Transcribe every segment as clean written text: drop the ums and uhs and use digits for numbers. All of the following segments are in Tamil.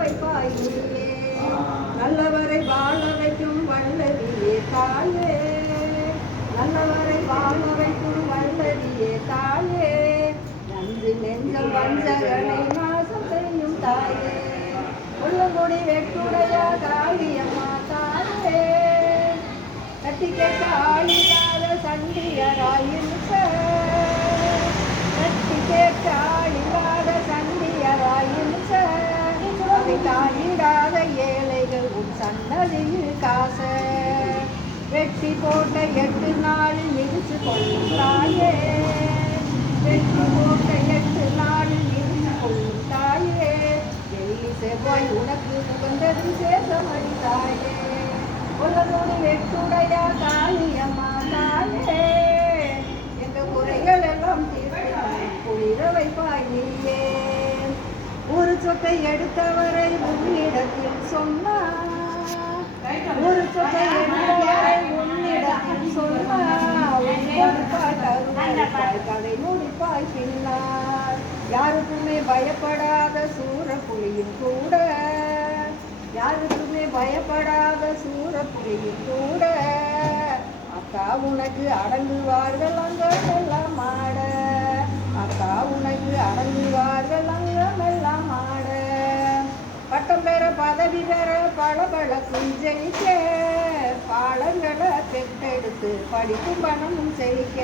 வைப்பாய் நீயே நல்லவரை வாழ வைக்கும் வல்லவியே தாயே நல்லவரை வாழ வைக்கும் வல்லவியே தாயே நன்றி நெஞ்சம் வஞ்சகனை நாசம் செய்யும் தாயே உள்ளங்குடி வெட்டுடையா காளியம்மா தாயே கட்டி கேட்ட ஆளில்லாத சண்டியராயிருக்க கட்டி கேட்ட ஆளில்லாத சண்டியராயிருக்க அதை தாயிடாத ஏழைகள் உன் சன்னதியில் காச வெட்டி போட்ட 8 நாளில் மிதிச்சு கொள்ளும் தாயே வெட்டி போட்ட 8 நாளில் மிதிச்சு கொள்ளும் தாயே வெள்ளி செவ்வாய் உனக்கு உகந்தது சேசமடி தாயே உலகோடு வெட்டுடையா காளியம்மா தாயே எங்க குறைகள் எல்லாம் தீர்த்து குளிர வைப்பாய் நீயே ஒரு சொத்தை எடுத்தவரை உன்னிடத்தில் சொன்னார் ஒரு சொத்தை எடுத்தவரை உன்னிடத்தில் சொன்னார் கதை முடிப்பாய் பின்னார் யாருக்குமே பயப்படாத சூரப்புலியும் கூட யாருக்குமே பயப்படாத சூரப்புலியும் கூட அக்கா உனக்கு அடங்குவார்கள் அங்கமெல்லாம் ஆட அக்கா உனக்கு அடங்குவார்கள் அங்கமெல்லாம் ஆட பட்டம் பெற பதவி பெற பளபளக்கும் ஜெயிக்க பாலங்களை பெற்றெடுத்து படிக்கும் பணமும் செழிக்க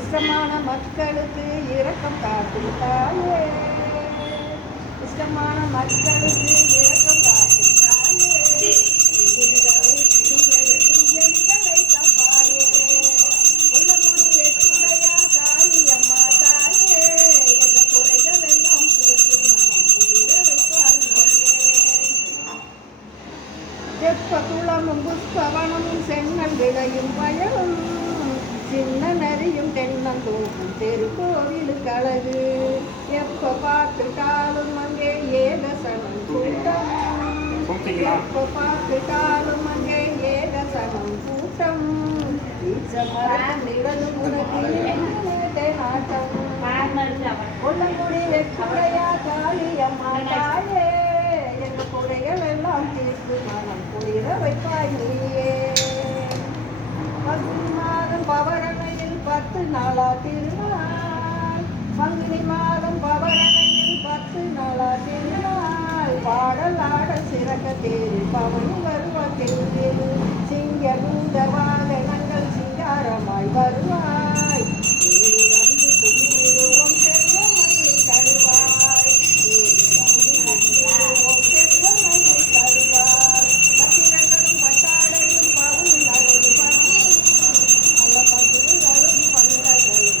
இஷ்டமான மக்களுக்கு இரக்கம் காட்டும் தாயே இஷ்டமான மக்களுக்கு இரக்கம் காட்டும் தாயே எங்களை காப்பாயே உள்ளமுடி வெற்றுடையா காளியம்மா தாயே எந்த குறைகள் எல்லாம் தீர்த்து மனம் குளிர வைப்பாயே தெப்ப குளமும் புஷ்பவனமும் சென்னல் விளையும் வயலும் சின்ன நரியும் தென்னந்தோப்பும் தெருக்கோவிலுக்கு அழகு எப்ப பார்த்துட்டாலும் அங்கே ஏகசனம் கூட்டம் எப்ப பார்த்துட்டாலும் அங்கே ஏகசனம் கூட்டம் ஈச்சமரம் நிழலும் உனக்கு நாட்டம் உள்ளங்குடி வெற்றுடையா காளியம்மா தாயே எங்க குறைகள் எல்லாம் தீர்த்து மனம் குளிர வைப்பாய் நீயே பங்குனி மாதம் பவரணையில் 10 நாளா திருநாள் பங்குனி மாதம் பவரணையில் 10 நாளா திருநாள் பாடல் ஆட சிறக்க தேரில் பவனி வருவ தேரில் சிங்க பூத வாகனங்கள் சிங்காரமாய் வருவாய் ஏறி வந்து குடியிருவோம் செல்வம் மல்லி தருவாய் ஏறி வந்து குடியிருவோம் செல்வம் மல்லி தருவாய் பத்திரங்களும் பட்டாடையும் பவுனில் அழகு பணமும் நல்ல பசுகளும் பண்டகளும்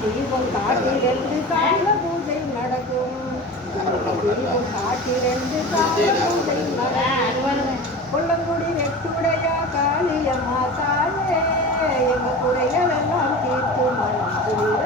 தீபம் காட்டிலிருந்து கால பூஜை நடக்கும் தீபம் காட்டிலிருந்து கால பூஜை நடக்கும் கொல்லங்குடி வெட்டுடையா காளியம்மா தாயே எங்க குறைகள் எல்லாம் தீர்த்து மனம் குளிர